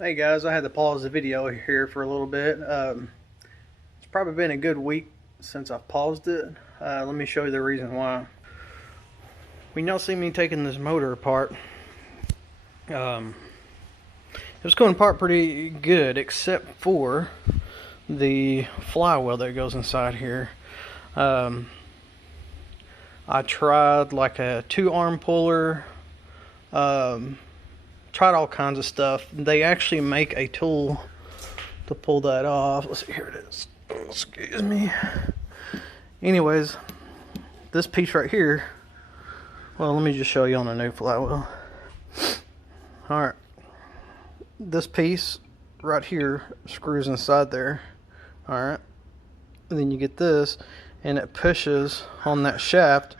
Hey guys, I had to pause the video here for a little bit. It's probably been a good week since I've paused it. Let me show you the reason why. We now see me taking this motor apart. It was going apart pretty good, except for the flywheel that goes inside here. I tried like a 2-arm puller. Tried all kinds of stuff. They actually make a tool to pull that off. Let's see, here it is. Excuse me. Anyways, this piece right here, well, let me just show you on the new flywheel. Alright, this piece right here screws inside there. Alright, and then you get this, and it pushes on that shaft,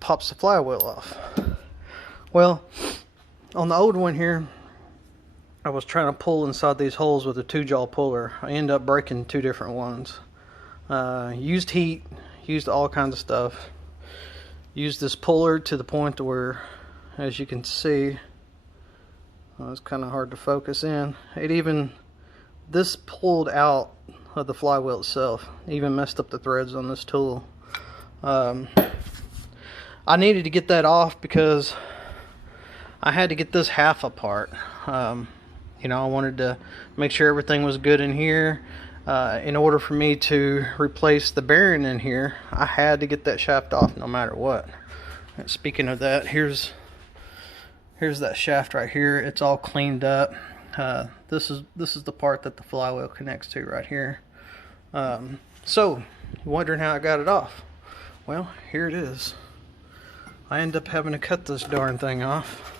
pops the flywheel off. Well, on the old one here, I was trying to pull inside these holes with a 2-jaw puller. I ended up breaking 2 different ones. Used heat, used all kinds of stuff. Used this puller to the point where, as you can see, it's kind of hard to focus in. This pulled out of the flywheel itself. Even messed up the threads on this tool. I needed to get that off because I had to get this half apart. I wanted to make sure everything was good in here. In order for me to replace the bearing in here, I had to get that shaft off no matter what. And speaking of that, here's that shaft right here. It's all cleaned up. This is the part that the flywheel connects to right here. So, you're wondering how I got it off? Well, here it is. I ended up having to cut this darn thing off.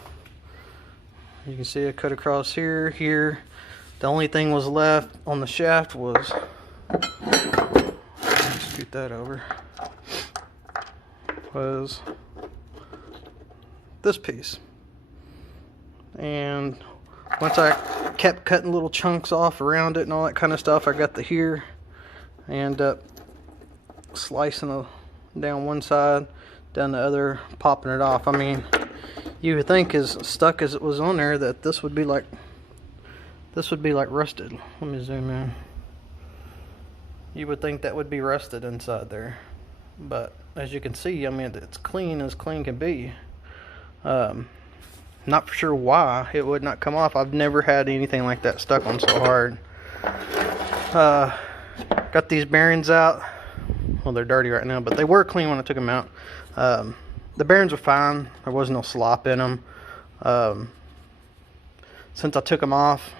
You can see I cut across here. The only thing was left on the shaft was, scoot that over, was this piece. And once I kept cutting little chunks off around it and all that kind of stuff, I got the here. I ended up slicing down one side, down the other, popping it off. I mean, you would think, as stuck as it was on there, that this would be like rusted. Let me zoom in. You would think that would be rusted inside there, but as you can see, I mean, it's clean as clean can be. Not for sure why it would not come off. I've never had anything like that stuck on so hard. Got these bearings out. Well, they're dirty right now, but they were clean when I took them out. The bearings were fine. There was no slop in them. Since I took them off,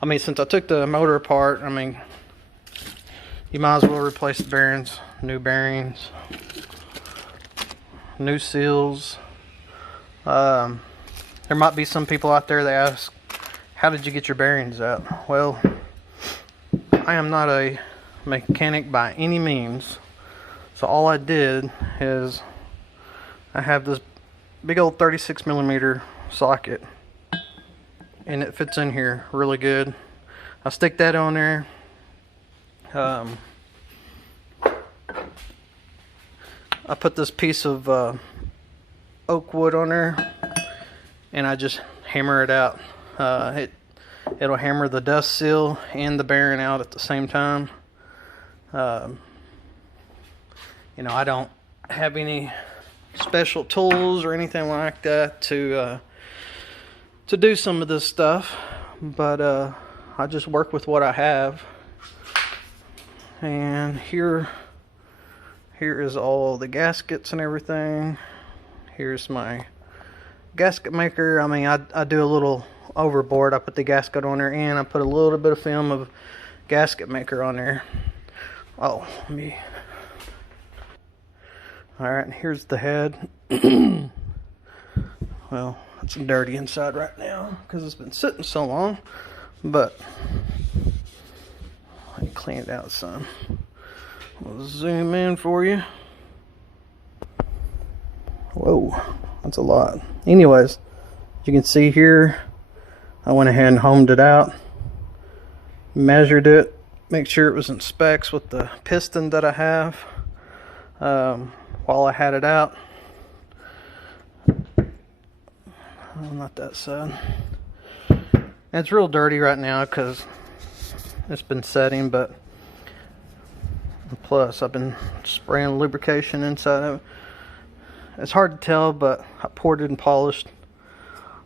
since I took the motor apart, you might as well replace the bearings. New bearings, new seals. There might be some people out there that ask, how did you get your bearings out? Well, I am not a mechanic by any means. So all I did is, I have this big old 36mm socket, and it fits in here really good. I stick that on there. I put this piece of oak wood on there, and I just hammer it out. It'll hammer the dust seal and the bearing out at the same time. I don't have any special tools or anything like that to do some of this stuff, but I just work with what I have. And here is all the gaskets and everything. Here's my gasket maker. I do a little overboard. I put the gasket on there, and I put a little bit of film of gasket maker on there. Oh, alright, here's the head. Well, it's dirty inside right now because it's been sitting so long, but let me clean it out some. We'll zoom in for you. Whoa, that's a lot. Anyways, you can see here, I went ahead and homed it out, measured it, make sure it was in specs with the piston that I have. While I had it out, oh, not that side. And it's real dirty right now because it's been setting, but plus I've been spraying lubrication inside of it. It's hard to tell, but I poured and polished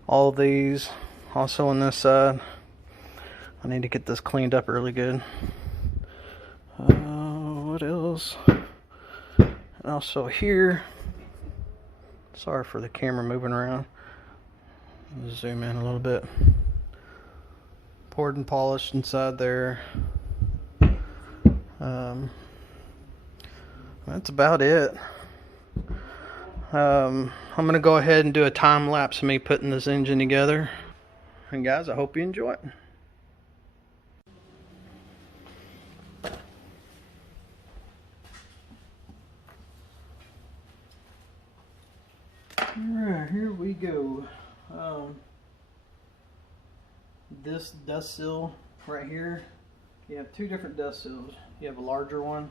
all these. Also on this side, I need to get this cleaned up really good. What else? And also here, sorry for the camera moving around. Zoom in a little bit. Poured and polished inside there. That's about it. I'm gonna go ahead and do a time lapse of me putting this engine together. And guys, I hope you enjoy it. Alright, here we go. This dust seal right here, you have two different dust seals. You have a larger one,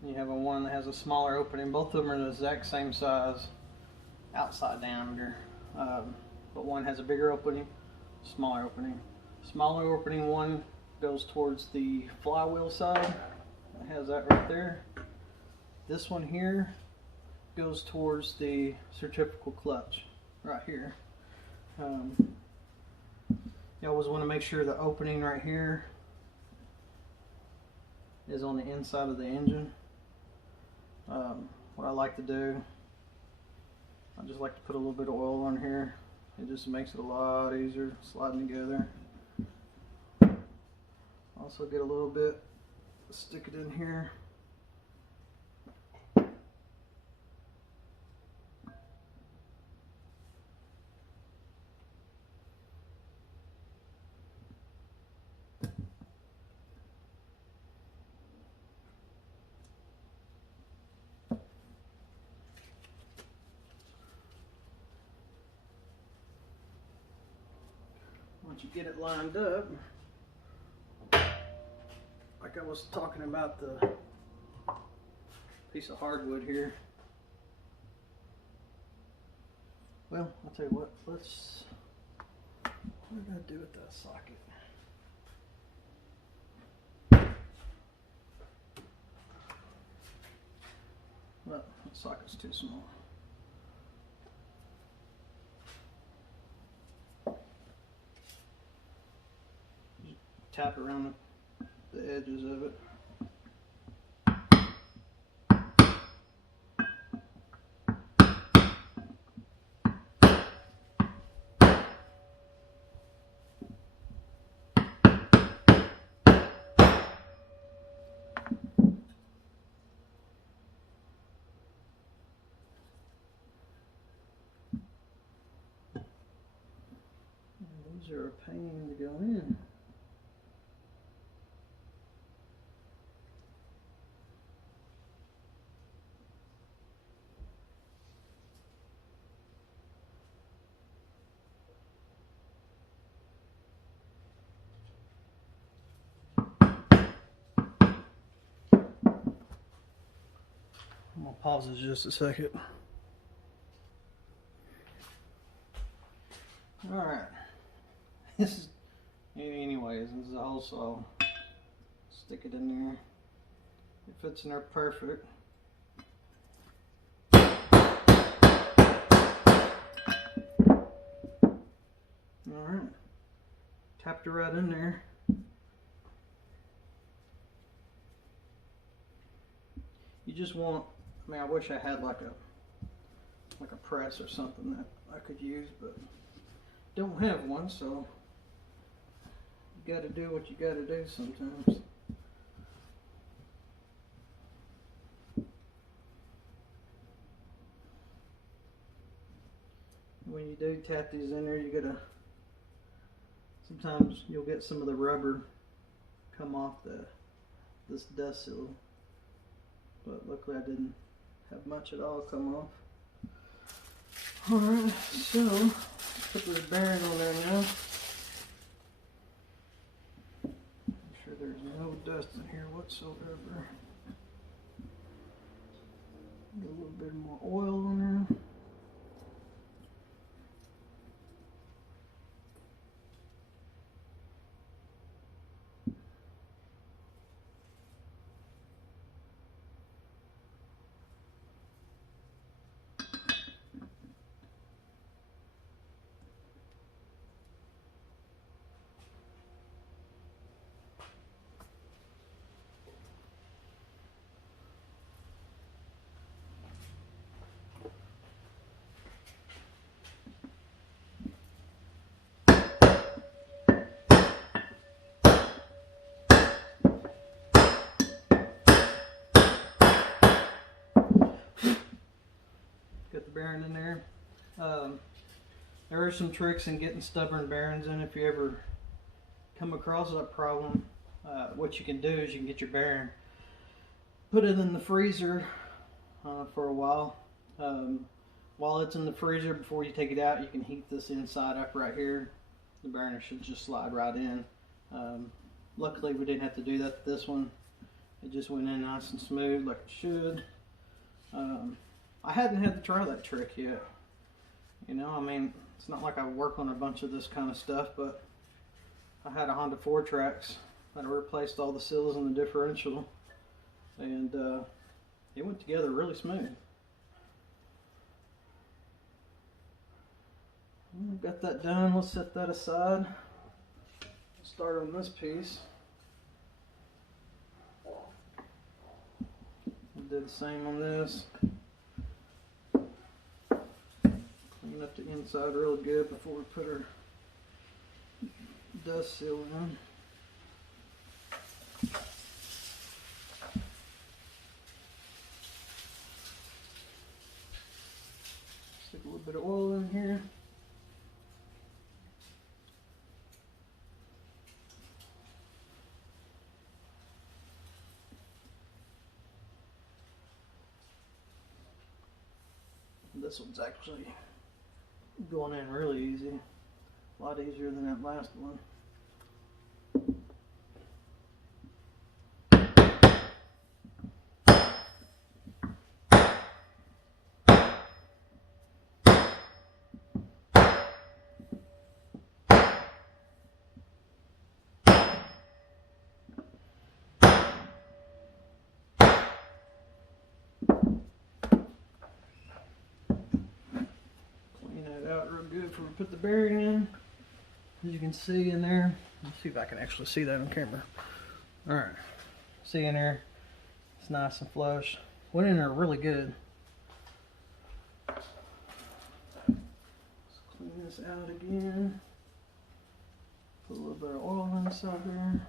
and you have a one that has a smaller opening. Both of them are the exact same size, outside diameter, but one has a bigger opening, smaller opening. Smaller opening one goes towards the flywheel side. It has that right there. This one here goes towards the centrifugal clutch right here. You always want to make sure the opening right here is on the inside of the engine. What I like to do, I just like to put a little bit of oil on here. It just makes it a lot easier sliding together. Also get a little bit, stick it in here. Once you get it lined up, like I was talking about the piece of hardwood here. Well, I'll tell you what, what do I gotta do with that socket? Well, the socket's too small. Tap around the edges of it. These are a pain to go in. I'm gonna pause this just a second. Alright. This is, anyways, this is also, stick it in there. It fits in there perfect. Alright. Tapped it right in there. You just want, I mean, I wish I had like a press or something that I could use, but don't have one, so you gotta do what you gotta do sometimes. When you do tap these in there, you gotta, sometimes you'll get some of the rubber come off this dust seal, but luckily I didn't have much at all come off. Alright, so let's put this bearing on there now. Make sure there's no dust in here whatsoever. Get a little bit more oil on there. Got the bearing in there. There are some tricks in getting stubborn bearings in. If you ever come across that problem, what you can do is you can get your bearing, put it in the freezer for a while. While it's in the freezer, before you take it out, you can heat this inside up right here. The bearing should just slide right in. Luckily, we didn't have to do that with this one. It just went in nice and smooth like it should. I hadn't had to try that trick yet. You know, I mean, it's not like I work on a bunch of this kind of stuff, but I had a Honda 4-Trax that I replaced all the seals in the differential, and it went together really smooth. I've got that done. Let's set that aside. Start on this piece. We'll do the same on this. Clean up the inside real good before we put our dust seal in. Stick a little bit of oil in here. This one's actually going in really easy, a lot easier than that last one. Out real good before we put the bearing in. As you can see in there, let's see if I can actually see that on camera. Alright, see in there, it's nice and flush. Went in there really good. Let's clean this out again. Put a little bit of oil inside there.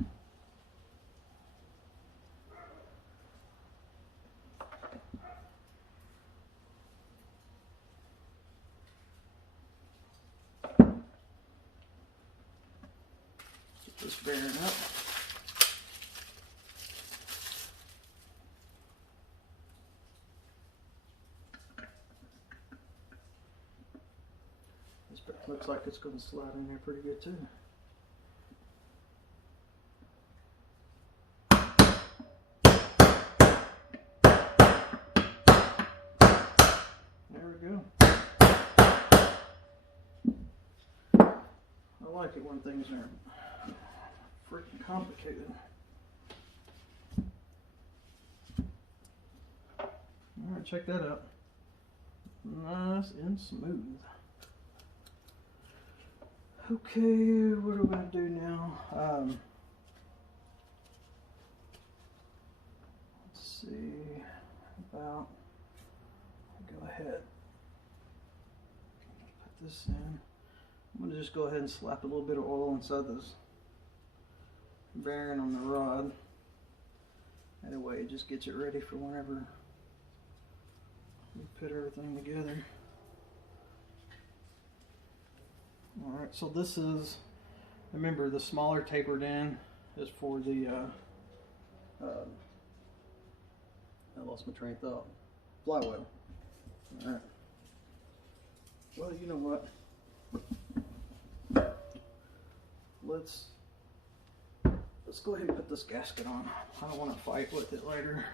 This bearing up. This looks like it's going to slide in there pretty good too. There we go. I like it when things are freaking complicated. Alright, check that out. Nice and smooth. Okay, what are we going to do now? Let's see about, go ahead, put this in. I'm going to just go ahead and slap a little bit of oil inside this bearing on the rod. That way it just gets it ready for whenever we put everything together. Alright, so this is, remember the smaller tapered end is for the, I lost my train of thought, flywheel. Alright, well, you know what, let's go ahead and put this gasket on. I don't want to fight with it later.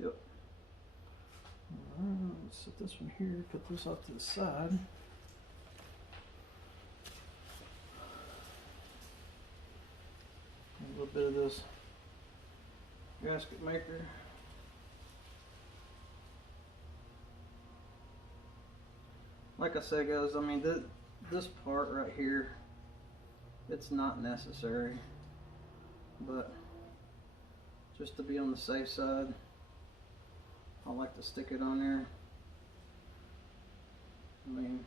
Yep. Let's set this one here, put this off to the side. A little bit of this gasket maker. Like I said, guys, I mean, this part right here, it's not necessary. but just to be on the safe side, I like to stick it on there. I mean,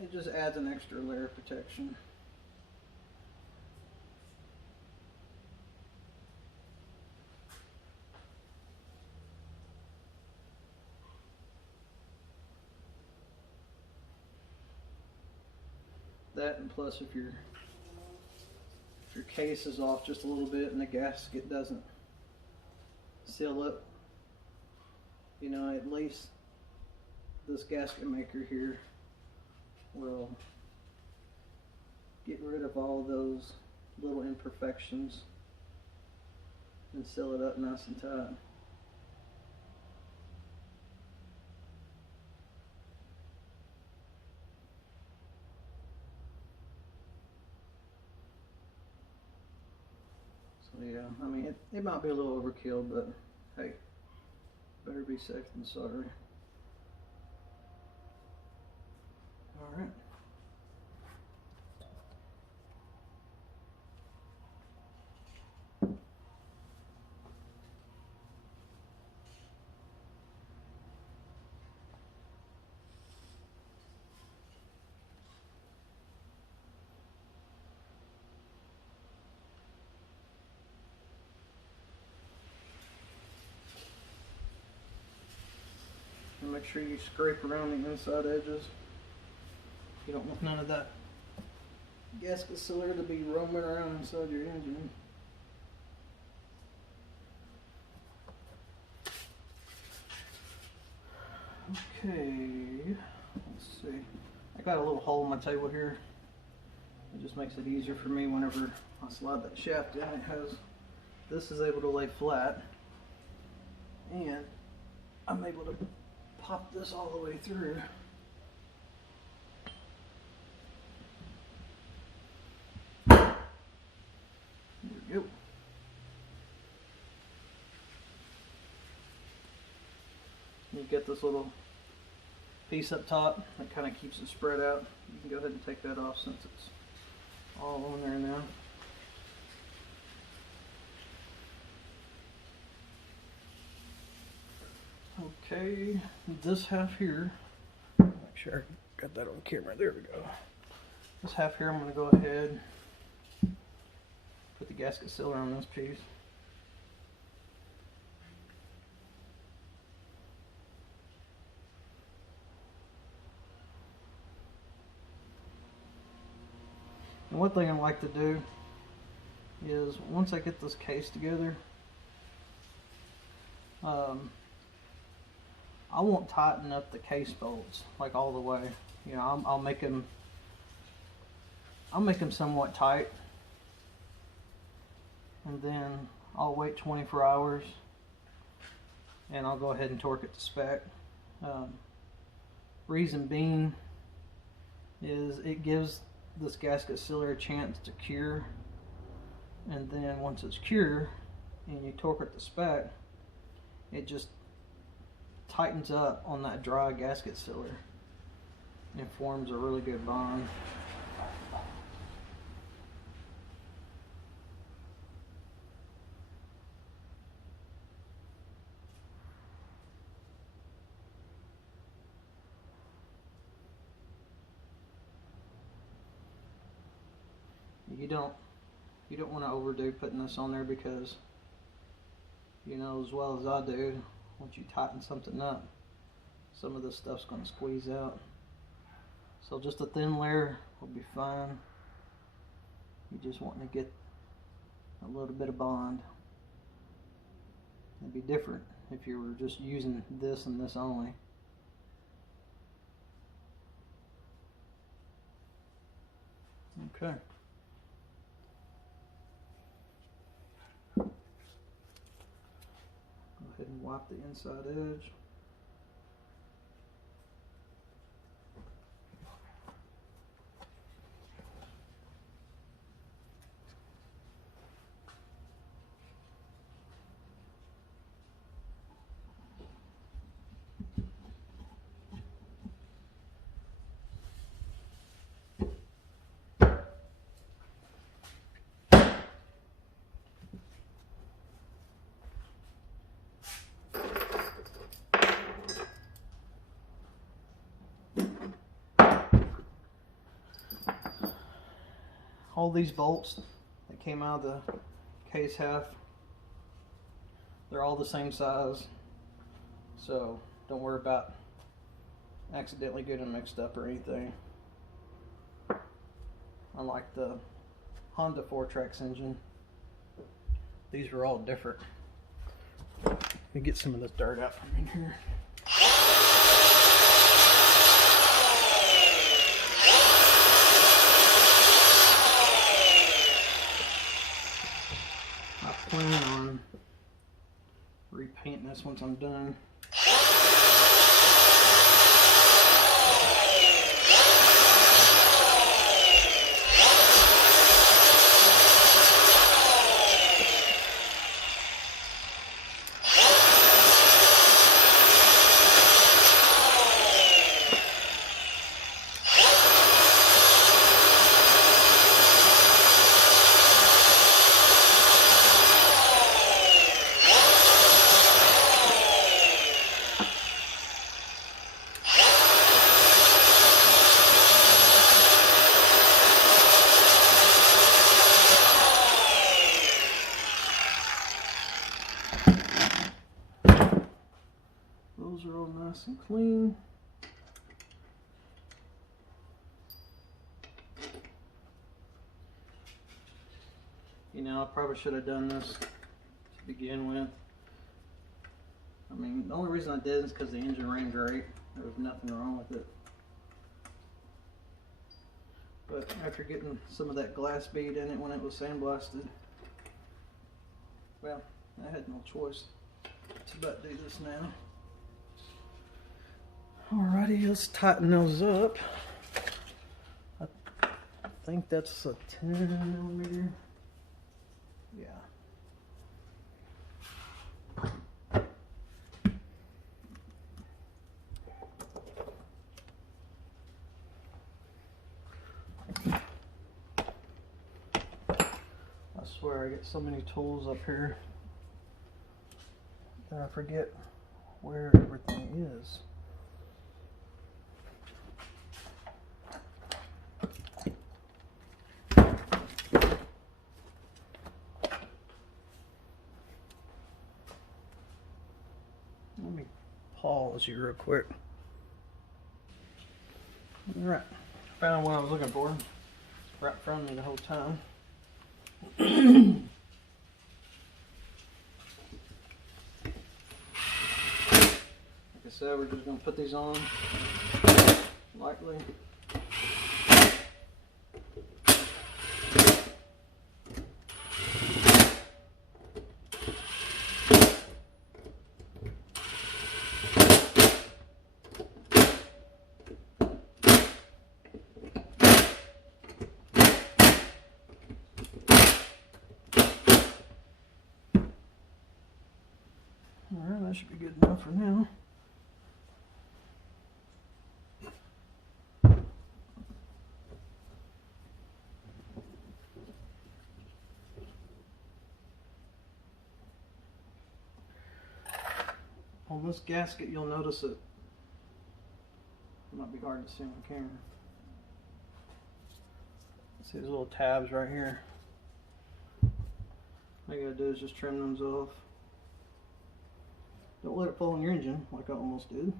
it just adds an extra layer of protection. That, and plus if your case is off just a little bit and the gasket doesn't seal up, you know, at least this gasket maker here will get rid of all those little imperfections and seal it up nice and tight. So yeah, I mean, it might be a little overkill, but hey, better be safe than sorry. All right. And make sure you scrape around the inside edges. You don't want none of that gasket sealer to be roaming around inside your engine. Okay, let's see. I got a little hole in my table here. It just makes it easier for me whenever I slide that shaft in. This is able to lay flat, and I'm able to pop this all the way through. There we go. You get this little piece up top that kind of keeps it spread out. You can go ahead and take that off since it's all on there now. Okay, this half here, make sure I got that on camera, there we go. This half here, I'm going to go ahead, put the gasket sealer on this piece. And one thing I like to do is, once I get this case together, I won't tighten up the case bolts like all the way. You know, I'll make them somewhat tight, and then I'll wait 24 hours and I'll go ahead and torque it to spec. Reason being is it gives this gasket sealer a chance to cure, and then once it's cured and you torque it to spec, it just tightens up on that dry gasket sealer and forms a really good bond. You don't want to overdo putting this on there, because you know as well as I do, once you tighten something up, some of this stuff's going to squeeze out. So just a thin layer will be fine. You just want to get a little bit of bond. It'd be different if you were just using this and this only. Okay. Go ahead and wipe the inside edge. all these bolts that came out of the case half, they're all the same size, so don't worry about accidentally getting mixed up or anything. Unlike the Honda 4-Trax engine, these were all different. Let me get some of this dirt out from in here. I plan on repainting this once I'm done. Those are all nice and clean. You know, I probably should have done this to begin with. I mean, the only reason I did is because the engine ran great. There was nothing wrong with it. But after getting some of that glass bead in it when it was sandblasted, well, I had no choice to but do this now. Alrighty, let's tighten those up. I think that's a 10mm. Yeah. I swear I get so many tools up here that I forget where everything is. Let me pause you real quick. Alright, found what I was looking for. Right in front of me the whole time. Like I said, we're just going to put these on lightly. Alright, that should be good enough for now. On this gasket, you'll notice it might be hard to see on camera. See these little tabs right here? All you gotta do is just trim those off. Don't let it fall in your engine like I almost did.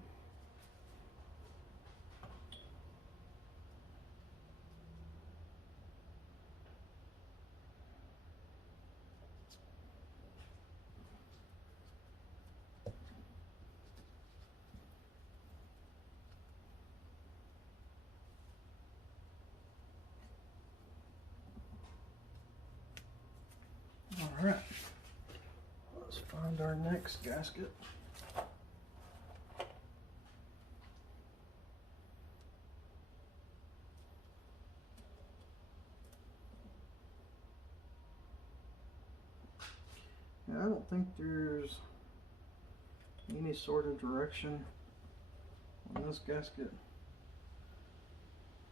Alright, let's find our next gasket. I don't think there's any sort of direction on this gasket.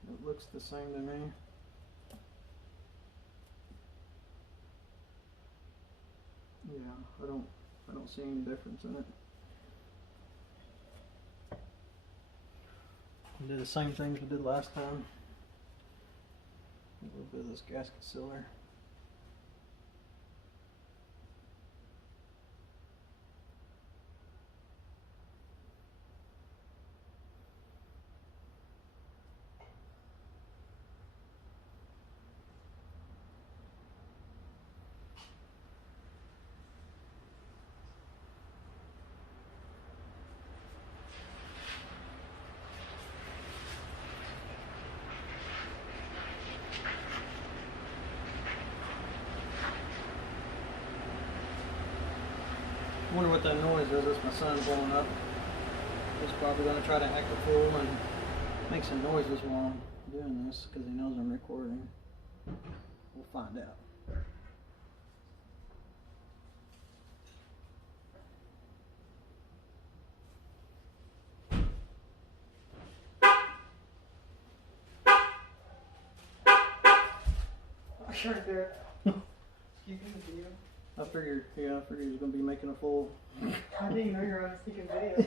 It looks the same to me. Yeah, I don't see any difference in it. We'll do the same things we did last time. We'll little bit of this gasket sealer. I wonder what that noise is. That's my son blowing up. He's probably going to try to act a fool and make some noises while I'm doing this because he knows I'm recording. We'll find out. Sure, there. Keeping the video. I figured he was going to be making a fool. I didn't know you were on a sneaking video.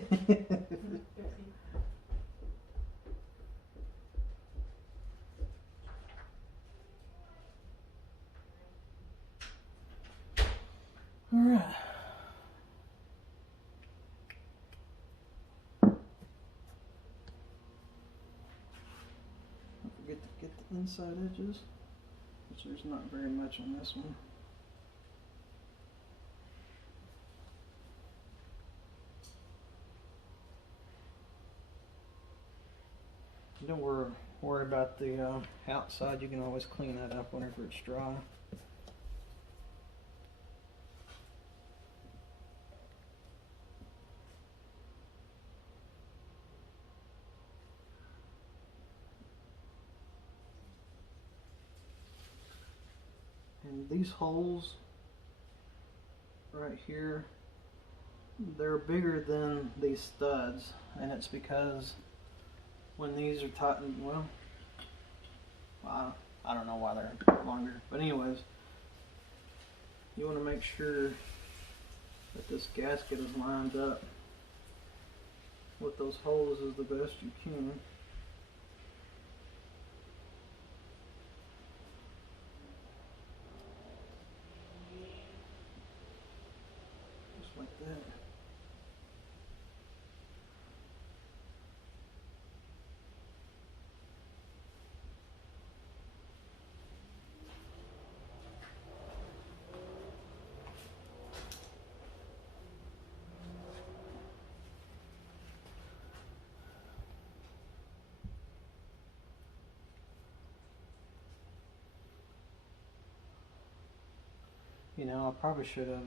Alright. Don't forget to get the inside edges, which there's not very much on this one. Don't worry about the outside. You can always clean that up whenever it's dry. And these holes right here, they're bigger than these studs, and it's because when these are tightened, well, I don't know why they're longer, but anyways, you want to make sure that this gasket is lined up with those holes as the best you can. Just like that. You know, I probably should have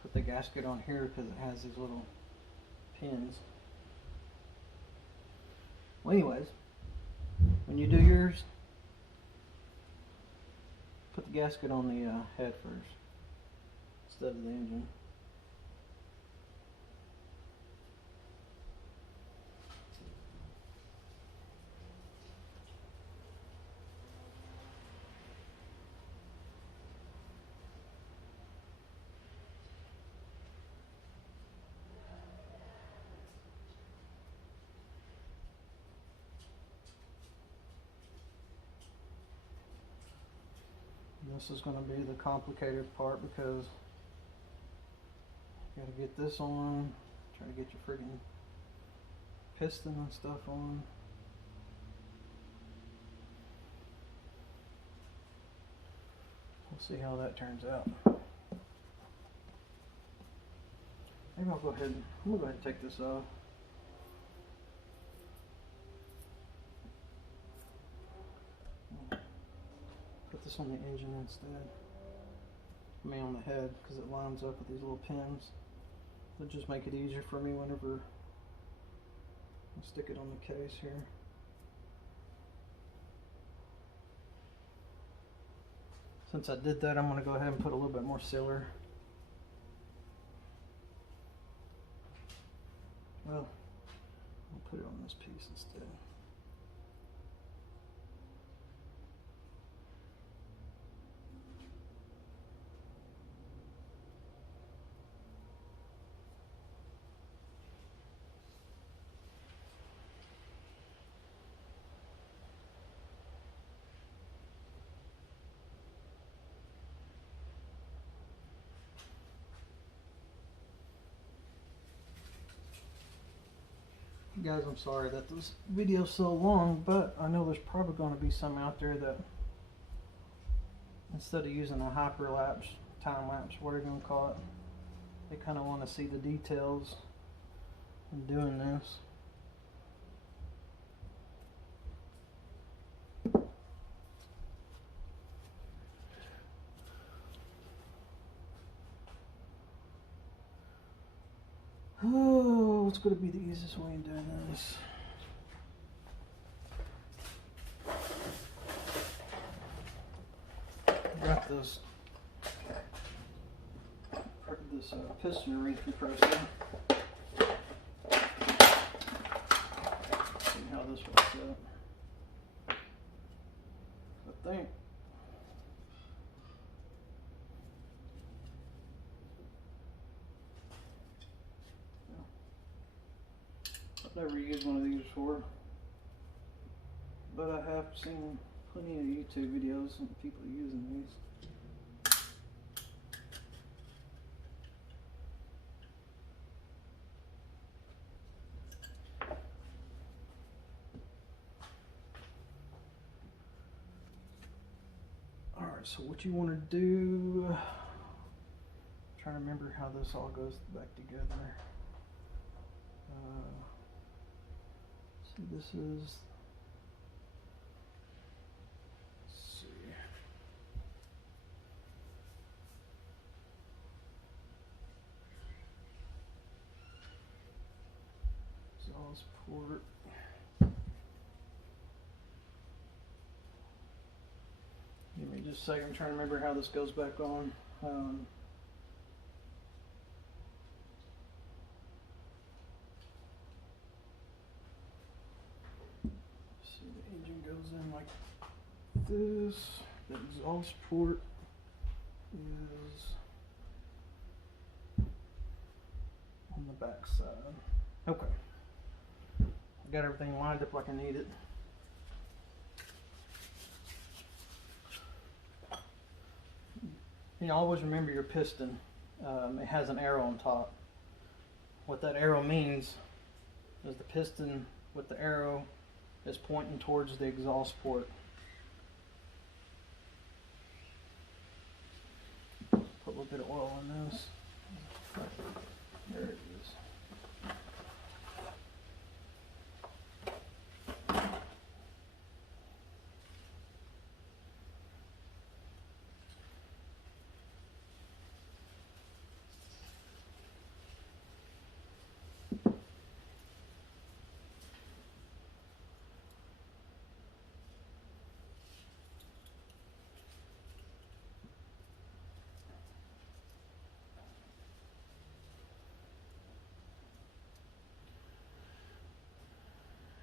put the gasket on here because it has these little pins. Well, anyways, when you do yours, put the gasket on the head first instead of the engine. This is going to be the complicated part because you got to get this on, try to get your friggin' piston and stuff on. We'll see how that turns out. Maybe I'll go ahead and take this off. Put this on the engine instead. I mean on the head, because it lines up with these little pins. It'll just make it easier for me whenever I stick it on the case here. Since I did that, I'm going to go ahead and put a little bit more sealer. Well, I'll put it on this piece instead. Guys, I'm sorry that this video's so long, but I know there's probably going to be some out there that instead of using a hyperlapse, time lapse, whatever you want to call it, they kind of want to see the details in doing this. Oh, what's going to be the easiest way in doing this? Got this piston ring compressor. See how this works out. I think I've never used one of these before, but I have seen plenty of YouTube videos and people using these. Alright, so what you want to do, I'm trying to remember how this all goes back together. See, this is, let's see. Exhaust port. Give me just a second, I'm trying to remember how this goes back on. See, the engine goes in like this. The exhaust port is on the back side. Okay. I got everything lined up like I need it. You know, always remember your piston. It has an arrow on top. What that arrow means is the piston with the arrow is pointing towards the exhaust port. Put a little bit of oil in this. There it is.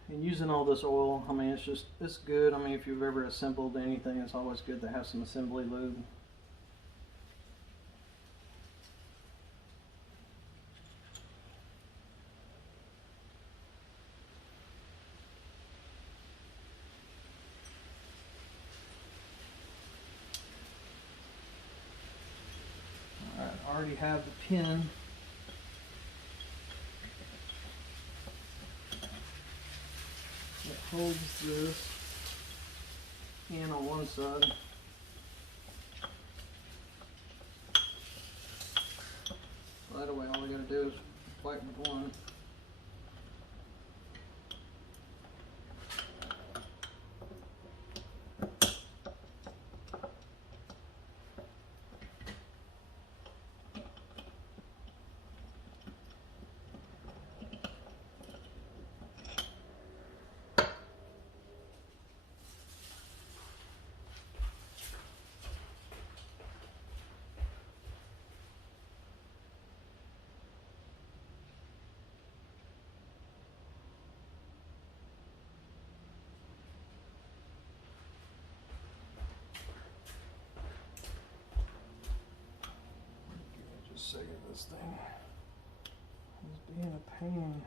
And using all this oil, I mean, it's good. I mean, if you've ever assembled anything, it's always good to have some assembly lube. Alright, I already have the pin. Holds this in on one side. So that way all we gotta do is fight with one. Just a second, this thing is being a pain.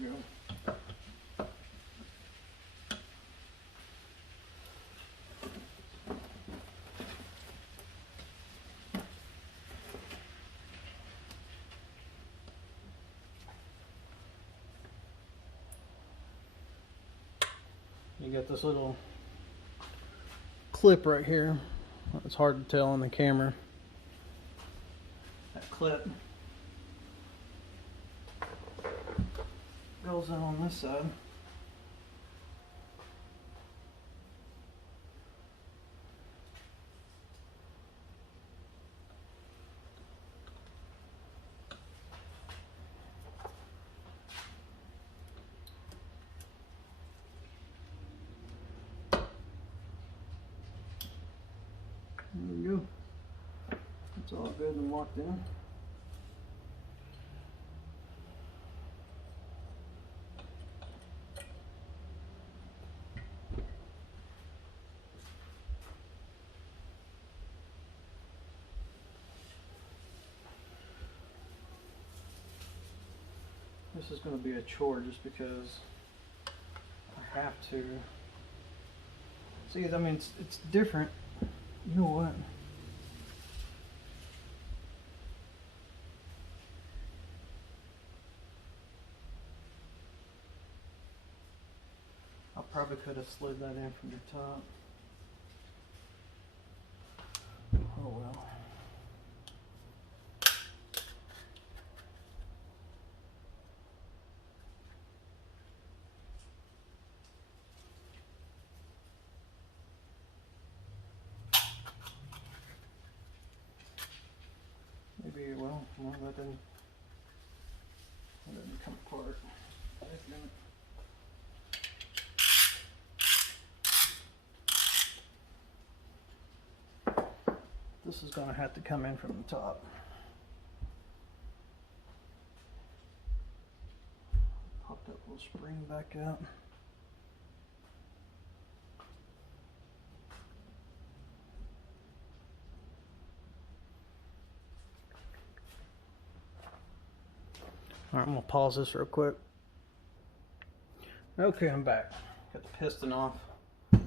we go. You got this little clip right here. It's hard to tell on the camera. That clip goes in on this side. There we go. It's all good and locked in. This is going to be a chore just because I have to. See, I mean, it's different. You know what? I probably could have slid that in from the top. Oh well. Maybe, well, no, that didn't come apart. This is going to have to come in from the top. Pop that little spring back out. Alright, I'm going to pause this real quick. Okay, I'm back. Got the piston off. So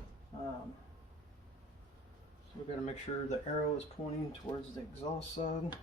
we've got to make sure the arrow is pointing towards the exhaust side.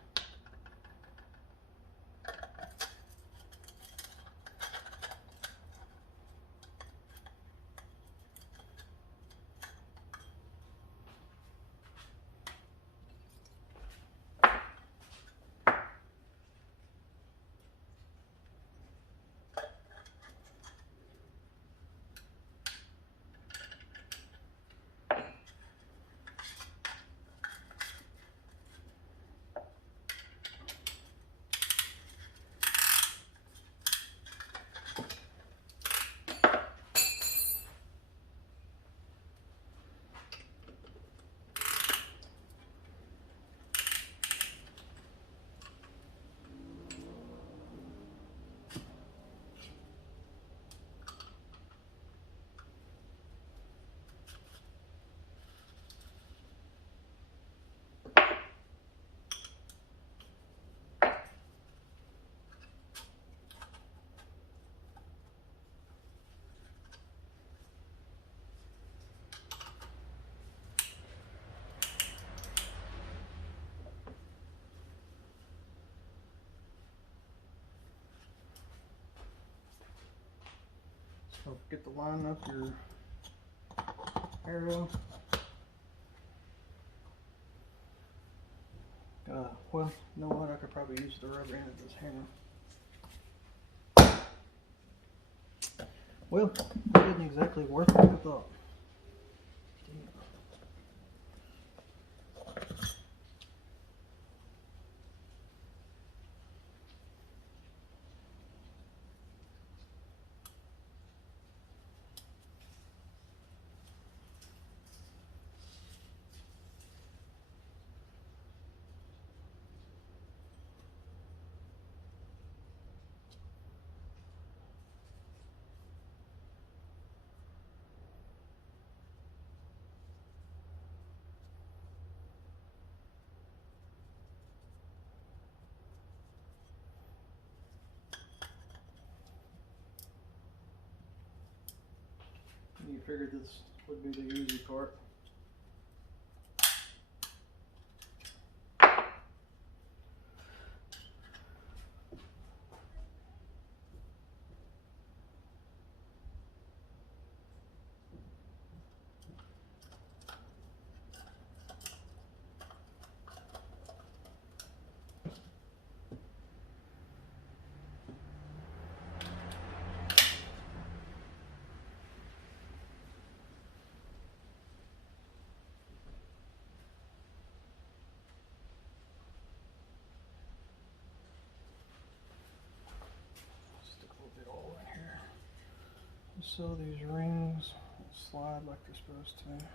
So get the line up your arrow. Well, you know what? I could probably use the rubber end of this hammer. Well, it didn't exactly work like I thought. figured this would be the easy part. So these rings slide like they're supposed to.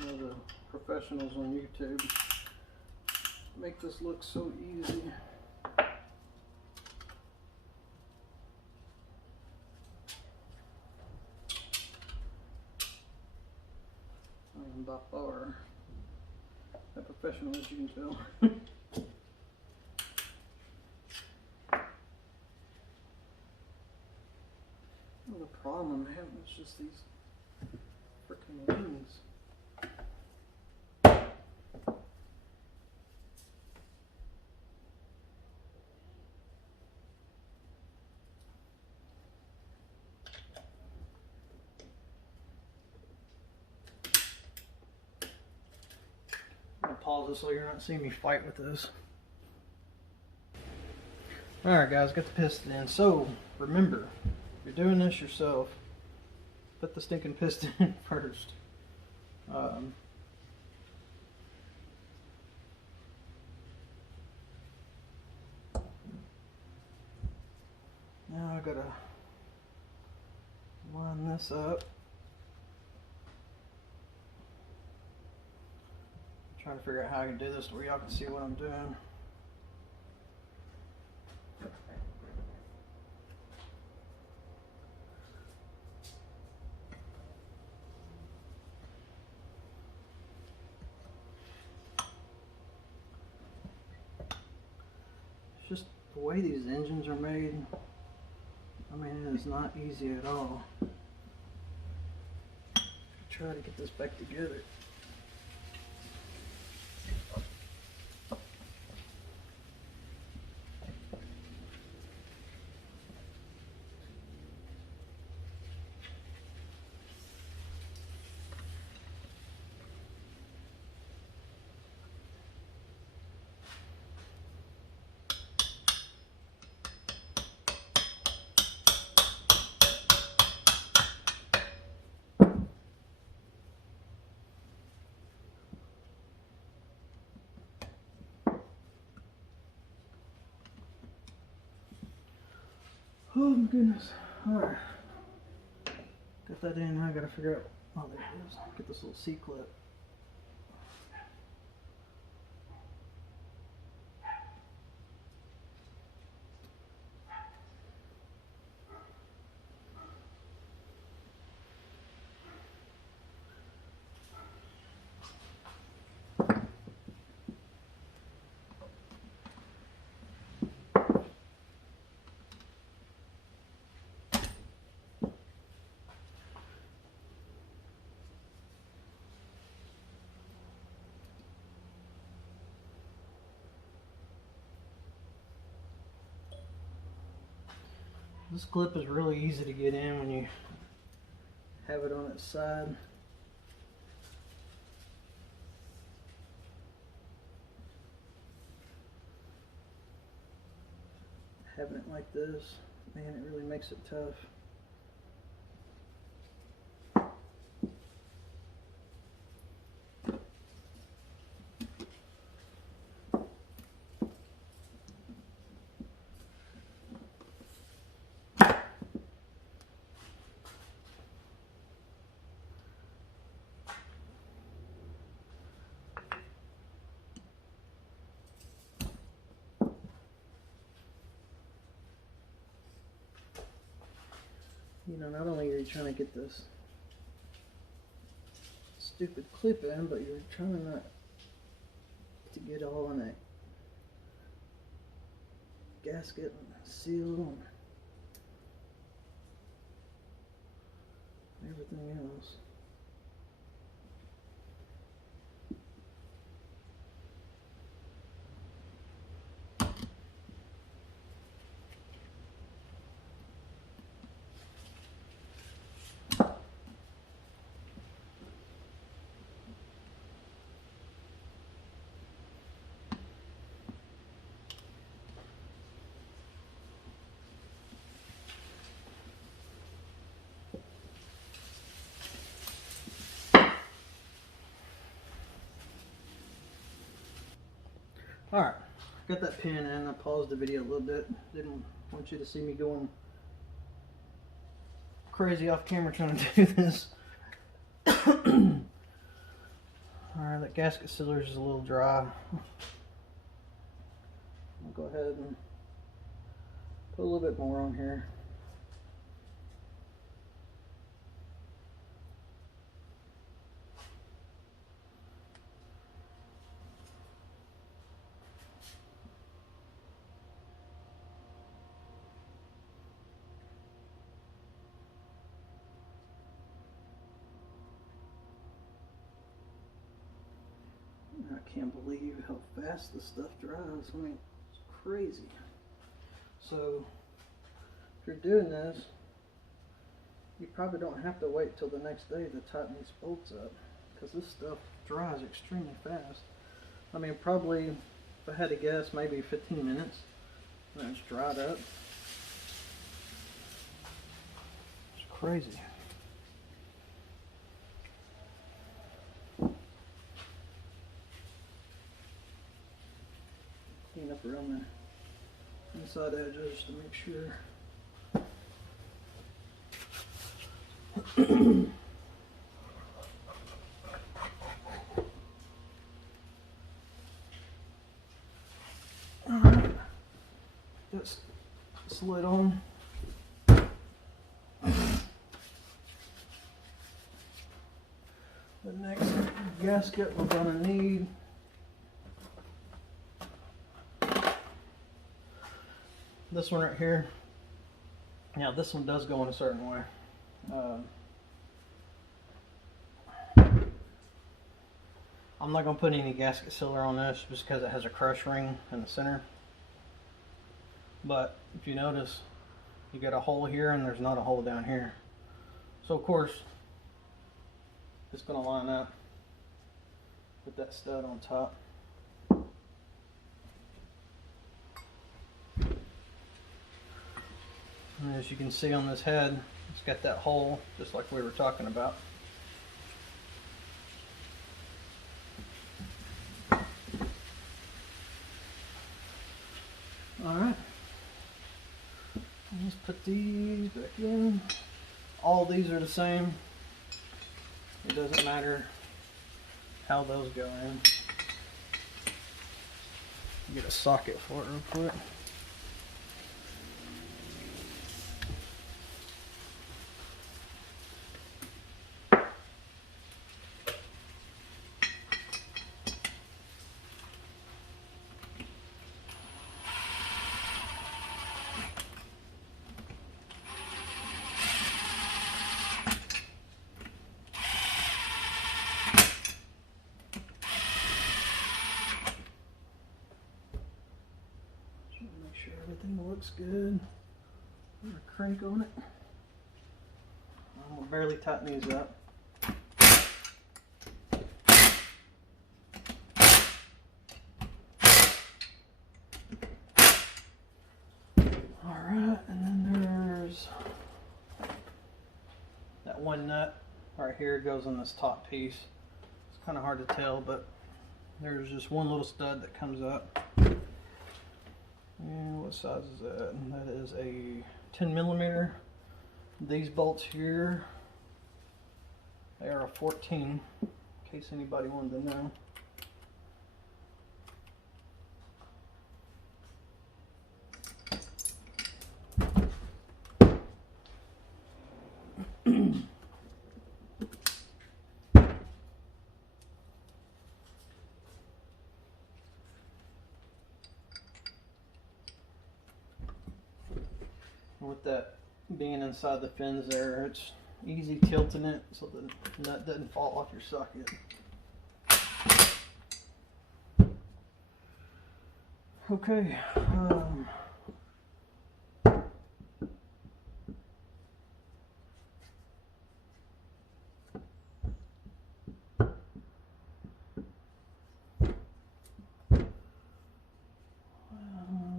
You know, the professionals on YouTube make this look so easy. I am by far a professional, as you can tell. Well, the problem I'm having is just these freaking wings. I'm gonna pause this so you're not seeing me fight with this. Alright guys, got the piston in. So, remember, if you're doing this yourself, put the stinking piston in first. Now I gotta line this up. Trying to figure out how I can do this where y'all can see what I'm doing. It's just the way these engines are made. I mean, it is not easy at all. Try to get this back together. Oh my goodness. Alright. Got that in. Now I gotta figure out. Oh, there it is. Get this little C clip. This clip is really easy to get in when you have it on its side. Having it like this, man, it really makes it tough. you know, not only are you trying to get this stupid clip in, but you're trying not to get all in that gasket and seal and everything else. Alright, got that pin in. I paused the video a little bit. Didn't want you to see me going crazy off camera trying to do this. Alright, that gasket sealer is a little dry. I'll go ahead and put a little bit more on here. I can't believe how fast this stuff dries. I mean, it's crazy. So, if you're doing this, you probably don't have to wait till the next day to tighten these bolts up, because this stuff dries extremely fast. I mean, probably, if I had to guess, maybe 15 minutes, and it's dried up. It's crazy. Clean up around the inside edges to make sure. Alright, that's slid on. The next gasket we're going to need this one right here. Now this one does go in a certain way. I'm not going to put any gasket sealer on this just because it has a crush ring in the center. But if you notice, you got a hole here and there's not a hole down here. So of course, it's going to line up with that stud on top. And as you can see on this head, it's got that hole just like we were talking about. Alright, let's put these back in. All these are the same. It doesn't matter how those go in. Get a socket for it real quick. Everything looks good. Put a crank on it. I'm gonna barely tighten these up. Alright, and then there's that one nut right here. Goes in this top piece. It's kind of hard to tell, but there's just one little stud that comes up. And what size is that? And that is a 10mm. These bolts here, they are a 14, in case anybody wanted to know. With that being inside the fins there, it's easy tilting it so the nut doesn't fall off your socket. Okay.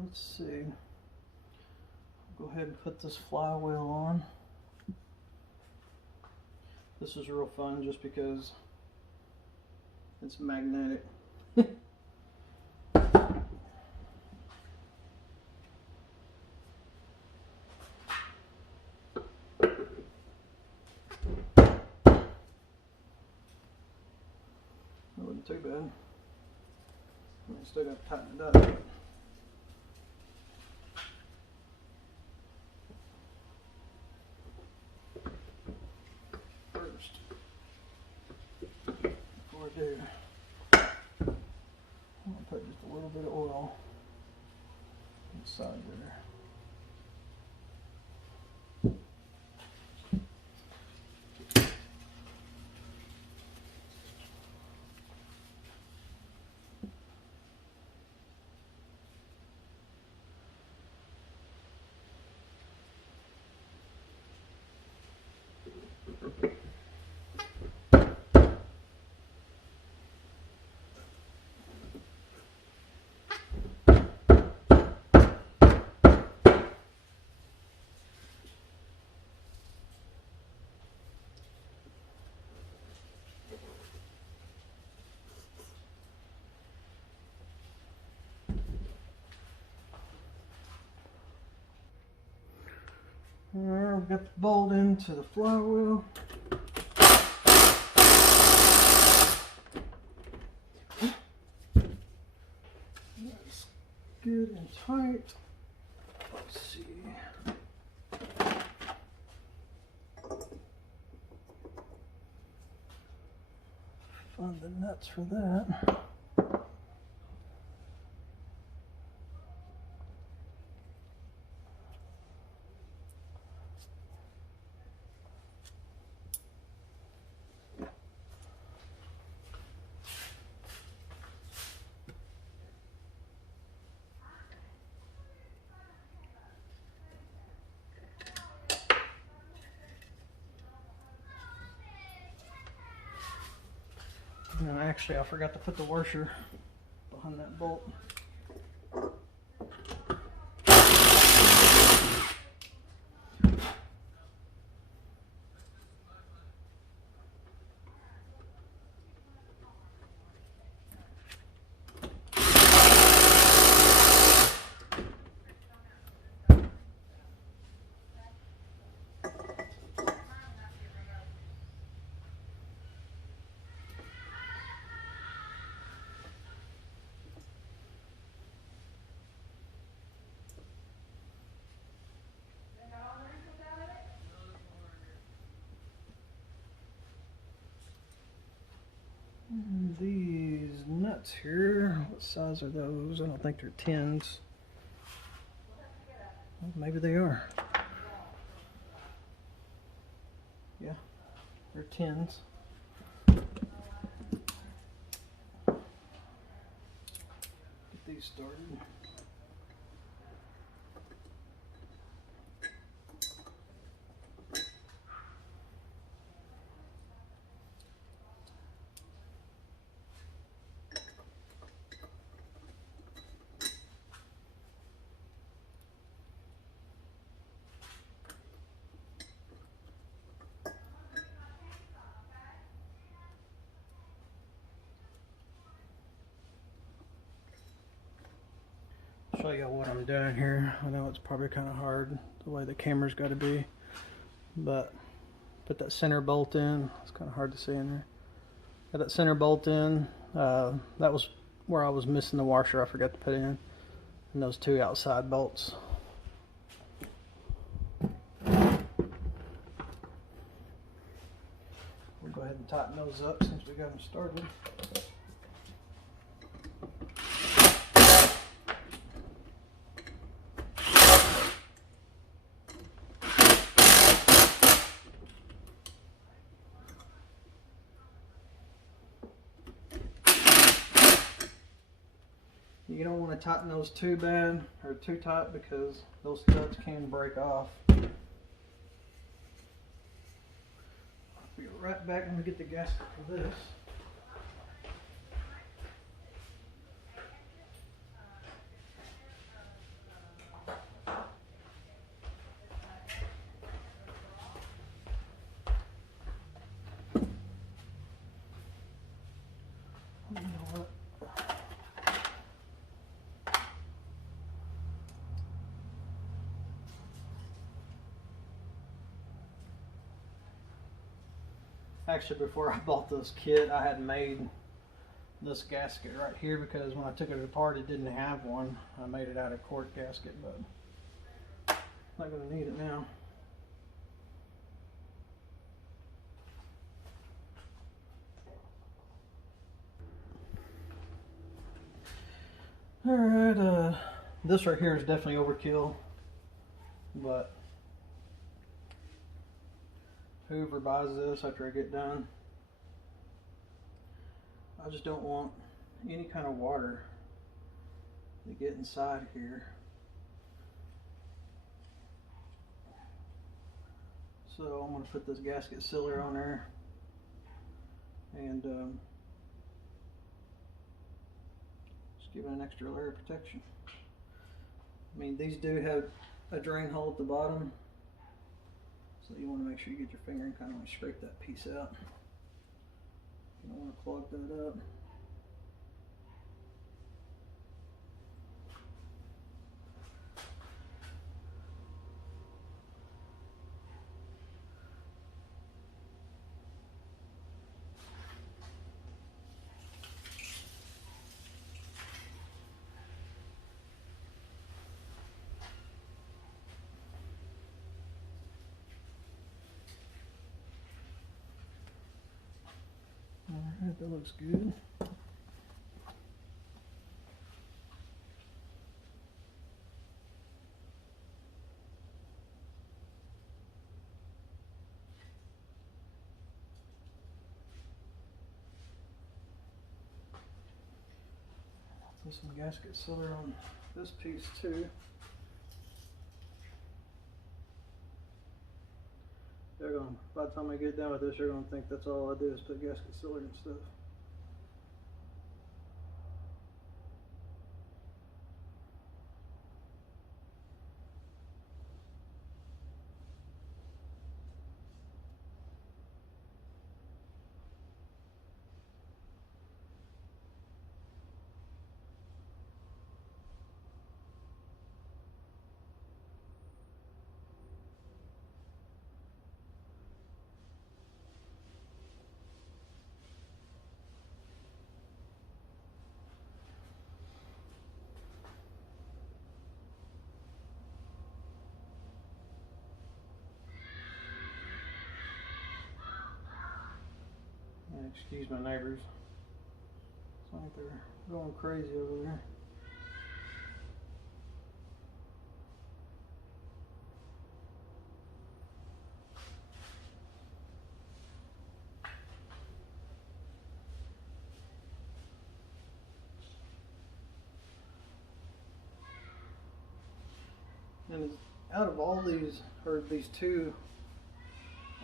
Let's see. Go ahead and put this flywheel on. This is real fun just because it's magnetic. That wasn't too bad. I still got to tighten it up. First, before I do, I'm going to put just a little bit of oil inside there. Alright, we've got the bolt into the flywheel. That's good and tight. Let's see. Find the nuts for that. And actually, I forgot to put the washer behind that bolt. These nuts here, what size are those? I don't think they're 10s. Well, maybe they are. Yeah, they're 10s. Get these started. Show you what I'm doing here. I know it's probably kind of hard the way the camera's got to be, but put that center bolt in. It's kind of hard to see in there. Got that center bolt in. That was where I was missing the washer. I forgot to put in, and those two outside bolts. We'll go ahead and tighten those up since we got them started. tighten those too bad or too tight because those studs can break off. I'll be right back when we get the gasket for this. You know what? Actually, before I bought this kit, I had made this gasket right here because when I took it apart, it didn't have one. I made it out of cork gasket, but not going to need it now. Alright, this right here is definitely overkill, but whoever buys this after I get done, I just don't want any kind of water to get inside here. So I'm going to put this gasket sealer on there and just give it an extra layer of protection. I mean, these do have a drain hole at the bottom, so you want to make sure you get your finger and kind of like scrape that piece out. You don't want to clog that up. Alright, that looks good. Put some gasket sealer on this piece too. They're gonna, by the time I get done with this, you're gonna think that's all I do is put gasket sealer and stuff. Excuse my neighbors. It's like they're going crazy over there. And out of all these, or these two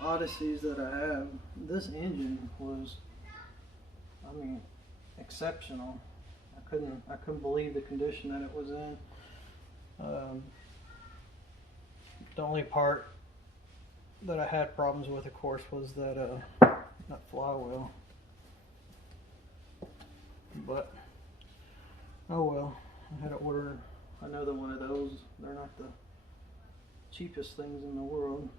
Odysseys that I have, this engine was, I mean, exceptional. I couldn't believe the condition that it was in. The only part that I had problems with, of course, was that that flywheel. But oh well, I had to order another one of those. They're not the cheapest things in the world.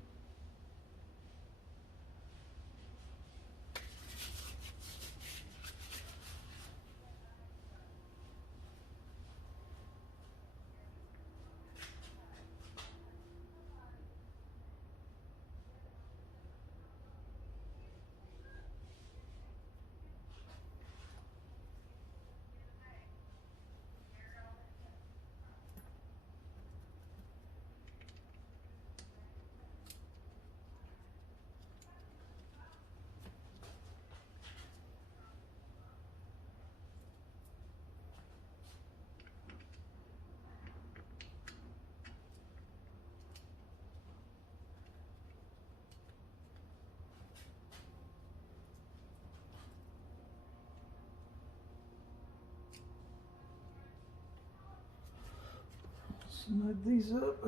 Snug these up.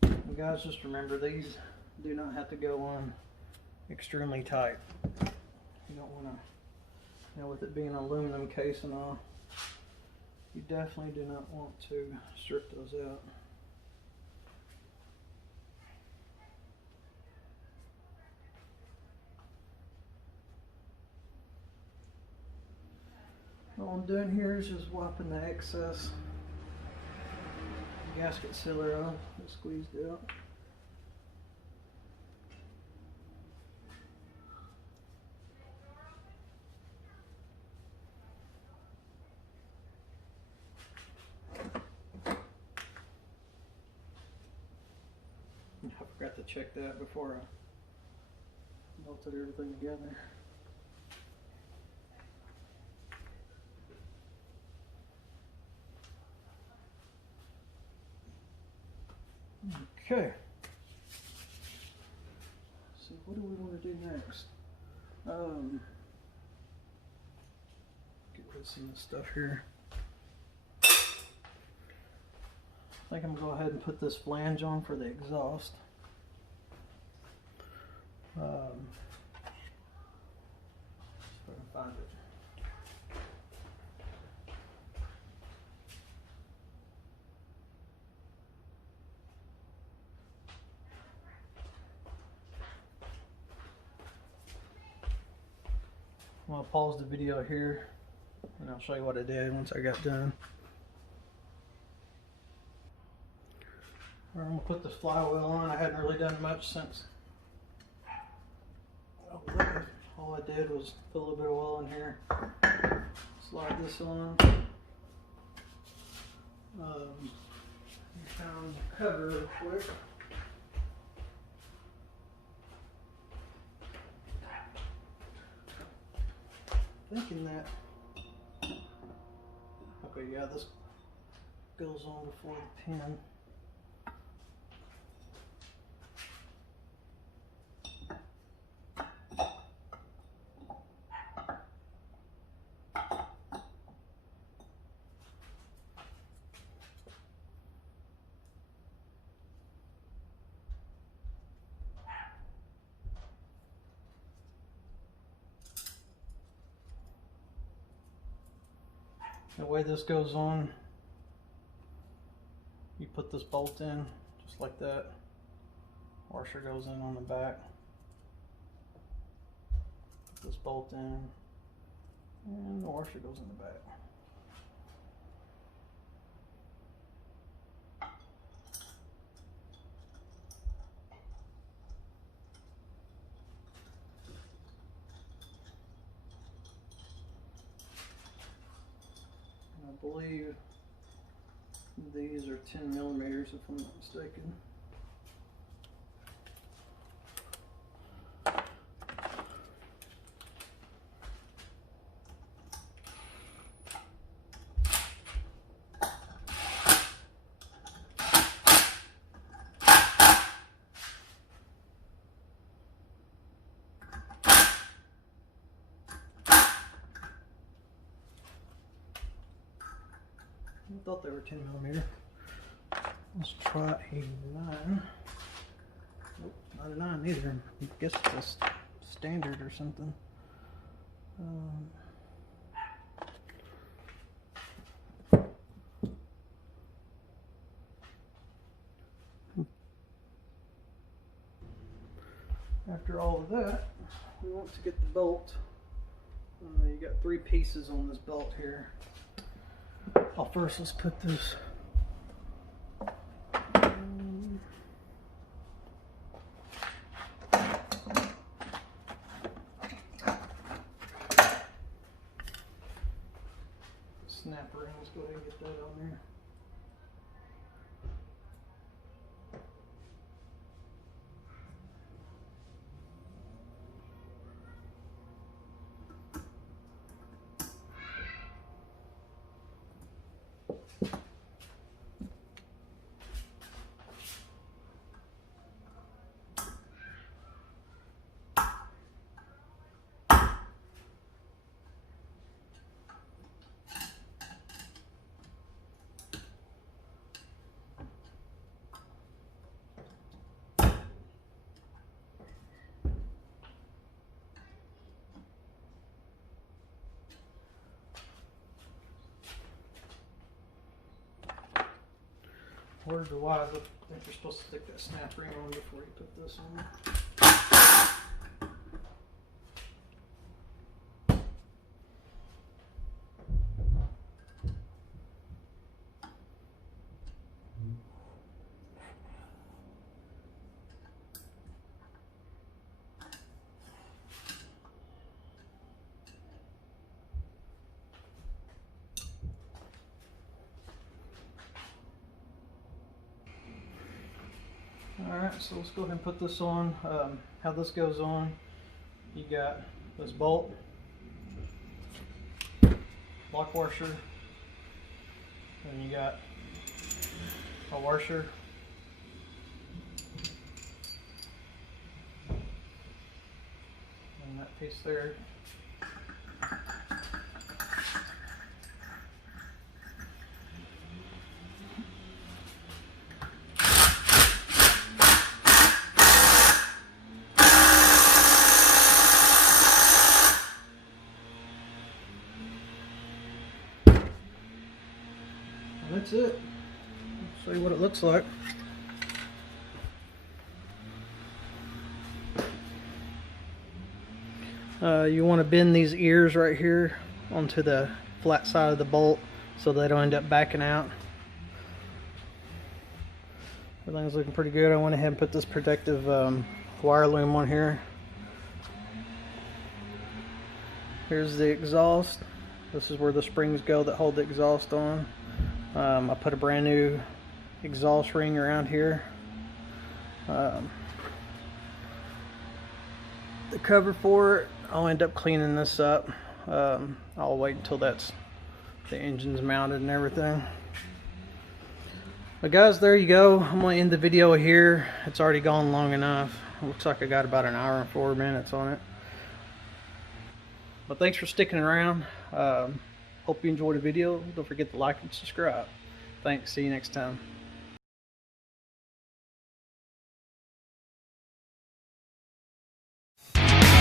And guys, just remember, these do not have to go on extremely tight. You don't want to, you know, with it being an aluminum case and all, you definitely do not want to strip those out. All I'm doing here is just wiping the excess gasket sealer off and squeezed out. I forgot to check that before I melted everything together. Okay. So what do we want to do next? Get rid of some of this stuff here. I think I'm gonna go ahead and put this flange on for the exhaust. If I can find it. I'm gonna pause the video here and I'll show you what I did once I got done. I'm gonna put this flywheel on. I hadn't really done much since. All I did was put a little bit of oil in here, slide this on, found the cover real quick. Thinking that, okay, yeah, this goes on before the pin. The way this goes on, you put this bolt in just like that. Washer goes in on the back. Put this bolt in, and the washer goes in the back. I believe these are 10 millimeters if I'm not mistaken. I thought they were 10 millimeter. Let's try a 9. Nope, not a 9 either. I guess it's a standard or something. After all of that, we want to get the bolt. You got 3 pieces on this belt here. First, let's put this snapper in. Let's go ahead and get that on there. Word to wise, I think you're supposed to stick that snap ring on before you put this on. Alright, so let's go ahead and put this on. How this goes on, you got this bolt, lock washer, and you got a washer, and that piece there. That's it. I'll show you what it looks like. You want to bend these ears right here onto the flat side of the bolt so they don't end up backing out. Everything's looking pretty good. I went ahead and put this protective wire loom on here. Here's the exhaust. This is where the springs go that hold the exhaust on. I put a brand new exhaust ring around here. The cover for it, I'll end up cleaning this up. I'll wait until the engine's mounted and everything. But guys, there you go. I'm going to end the video here. It's already gone long enough. It looks like I got about an hour and 4 minutes on it. But thanks for sticking around. Hope you enjoyed the video. Don't forget to like and subscribe. Thanks. See you next time.